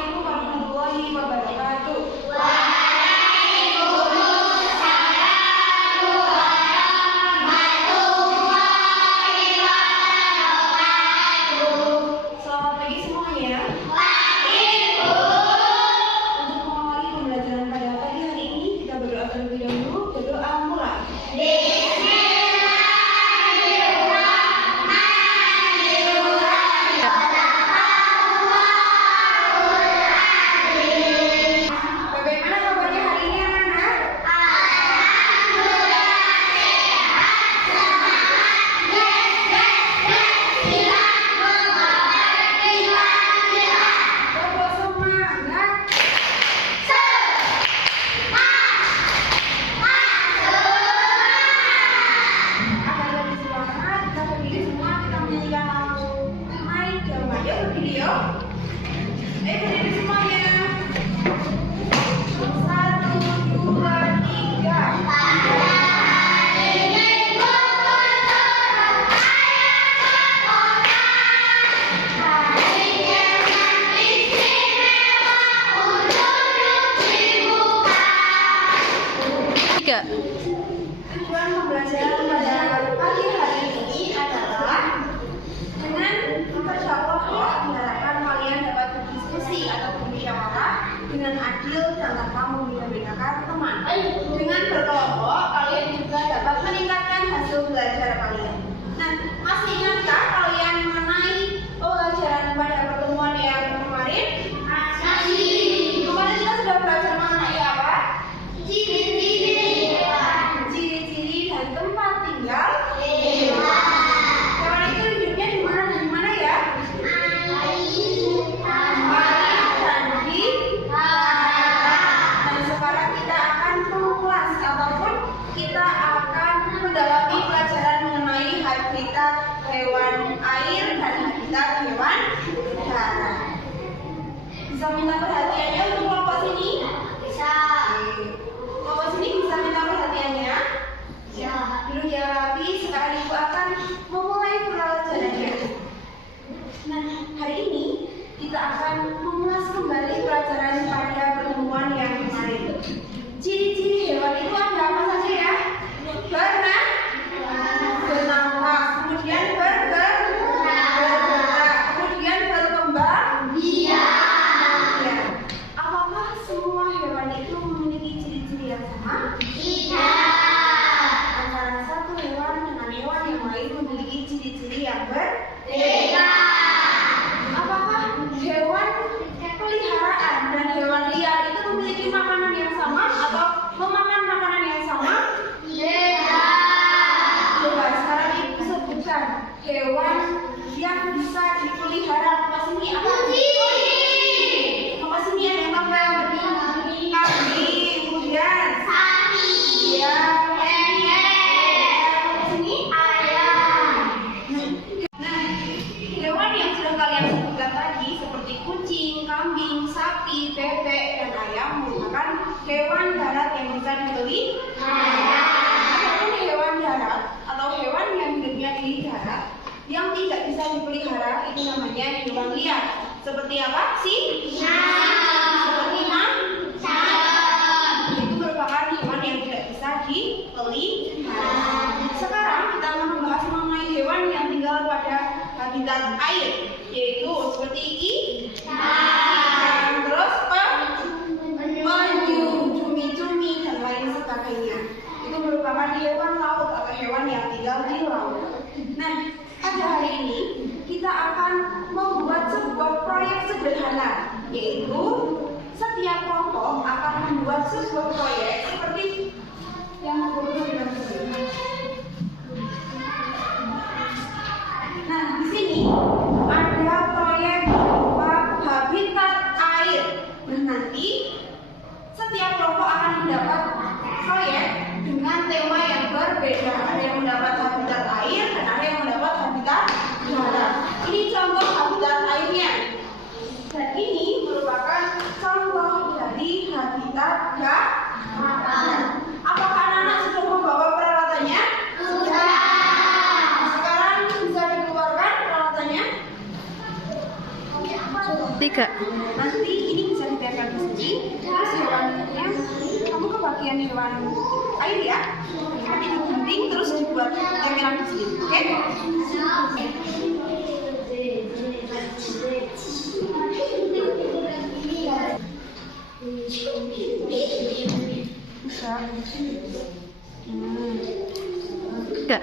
Assalamualaikum warahmatullahi wabarakatuh. Selamat pagi semuanya. Untuk mengawali pembelajaran pada pagi hari ini, kita berdoa terlebih dahulu. Berdoa mulai. Bagaimana kabarnya hari ini anak-anak? Coba semangat. Agar lebih semangat, kita berdiri semua, kita menyanyikan lagu Main Jawa. Yuk berdiri yuk. Ayo berdiri semuanya. 1, 2, 3. Tujuan pembelajaran pada pagi hari ini adalah dengan mempersyawah ya, diharapkan kalian dapat berdiskusi atau bermusyawarah dengan adil dan tanpa membeda-bedakan teman. Dengan berkelompok, kalian juga dapat meningkatkan hasil belajar kalian. Nah, masih ingatkah kalian mengenai pelajaran pada pertemuan yang kemarin? Kemarin kita sudah belajar mengenai apa? Ciri-ciri dan tempat tinggal hewan. Hewan itu hidupnya di mana dan di mana ya? Air dan di darat. Dan sekarang kita akan mengulas ataupun kita akan mendalami pelajaran mengenai habitat hewan air dan habitat hewan darat. Bisa minta perhatiannya untuk kelompok sini? Bisa. Kelompok sini bisa minta perhatiannya? Ya. Duduk yang rapi, sekarang ibu akan memulai pelajarannya. Nah, hari ini kita akan mengulas kembali pelajaran pada pertemuan yang kemarin. Ciri-ciri hewan itu ada apa saja ya? Bernafas, kemudian bergerak, kemudian berkembang biak. Ya. Apakah semua hewan itu memiliki ciri-ciri yang sama? Antara satu hewan dengan hewan yang lain memiliki ciri-ciri yang berbeda. Apakah hewan peliharaan dan hewan liar itu memiliki makanan yang sama atau memakan makanan yang sama? Beda. Coba sekarang ibu sebutkan hewan yang bisa dipelihara. Apa sini? Apa? Apa sini ada yang apa yang berdiri? Kambing, kemudian sapi. Ya. Sini ayam. Nah, hewan yang sudah kalian sebutkan tadi seperti kucing, kambing, sapi, bebek, dan ayam merupakan hewan darat yang bisa dipelihara. Adapun hewan darat atau hewan yang hidupnya di darat yang tidak bisa dipelihara itu namanya hewan liar. Seperti apa sih? Seperti itu merupakan hewan yang tidak bisa dipelihara. Sekarang kita akan membahas mengenai hewan yang tinggal pada habitat air, yaitu seperti ikan, terus penyu, cumi-cumi, dan lain sebagainya. Itu merupakan hewan laut atau hewan yang tinggal di laut. Nah, pada hari ini kita akan membuat sebuah proyek sederhana, yaitu setiap kelompok akan membuat sebuah proyek seperti yang nah, di sini ada proyek berupa habitat air. Nah, nanti setiap kelompok akan mendapat proyek dengan tema yang berbeda. Ada yang mendapat habitat air dan ada yang mendapat habitat darat. Ini contoh habitat airnya. Dan ini merupakan contoh dari habitat darat. Apakah anak-anak sudah membawa 3. Nanti ini bisa dibiarkan di sini. Terus hewannya, kamu ke bagian hewan air ya. Nanti digunting terus dibuat tempelan di sini. Oke? Bisa. Enggak.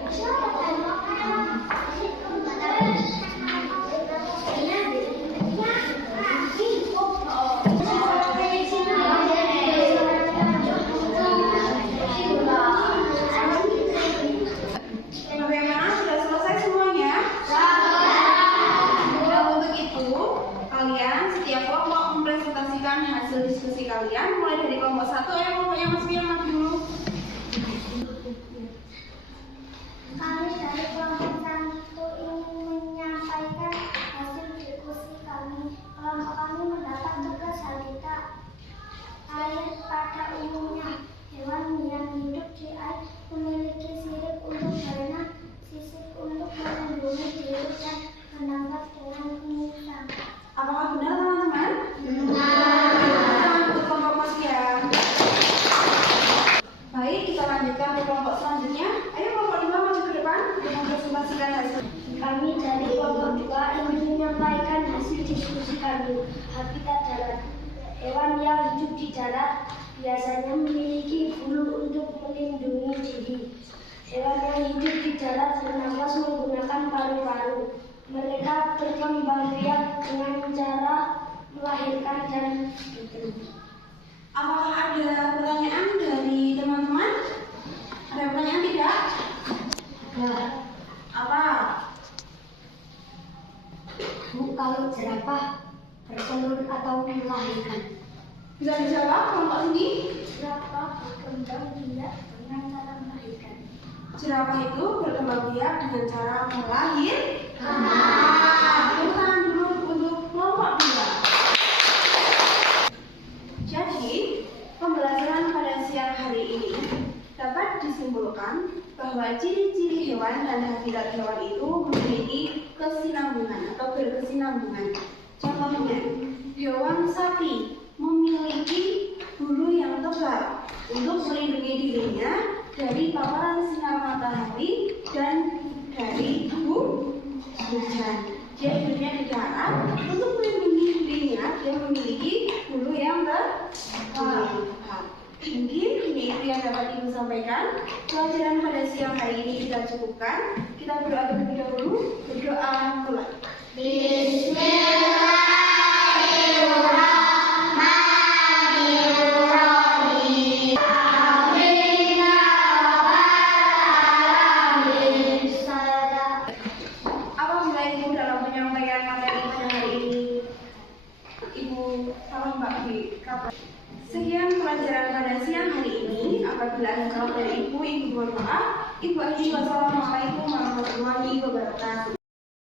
Bagaimana? Sudah selesai semuanya? Nah, untuk itu, kalian setiap kelompok mempresentasikan hasil diskusi kalian. Mulai dari kelompok 1, ayo kelompok yang masuk yang maju dulu. Kami dari kelompok 1 ingin menyampaikan hasil diskusi kami. Kelompok kami mendapat tugas habitat air pada umumnya. Hewan yang hidup di air memiliki sirip untuk berenang, sisik untuk melindungi diri dan menangkap dengan penyisam. Apakah benar teman-teman? Benar. Untuk kelompok masuk ya. Baik, kita lanjutkan ke kelompok selanjutnya. Ayo kelompok 2 maju ke depan untuk mempresentasikan hasil. Kami dari kelompok 2 ingin menyampaikan hasil diskusi kami. Habitat darat. Hewan yang hidup di darat biasanya memiliki bulu untuk melindungi diri. Hewan yang hidup di darat bernapas menggunakan paru-paru. Mereka berkembang biak dengan cara melahirkan dan Apakah ada pertanyaan dari teman-teman? Ada pertanyaan tidak? Apa? Bu, kalau jerapah bertelur atau melahirkan? Bisa dijawab kelompok sini? Jerapah berkembang biak dengan cara melahirkan. Jerapah itu berkembang biak dengan cara melahirkan. Tepuk tangan dulu untuk kelompok 2. Jadi, pembelajaran pada siang hari ini dapat disimpulkan bahwa ciri-ciri hewan dan habitat hewan itu memiliki kesinambungan atau berkesinambungan. Contohnya, hewan sapi memiliki bulu yang tebal untuk melindungi dirinya dari paparan sinar matahari dan dari hujan. Dia hidupnya di darat. Untuk melindungi dirinya, dia memiliki bulu yang tebal. Mungkin ini itu yang dapat Ibu sampaikan. Pelajaran pada siang hari ini kita cukupkan. Kita berdoa terlebih dahulu. Berdoa mulai. Apabila Ibu dalam menyampaikan materi pada hari ini, Ibu salah Mbak di kapan? Sekian pelajaran pada siang hari ini. Apabila ada salah dari Ibu mohon maaf. Ibu akhiri wassalamualaikum warahmatullahi wabarakatuh.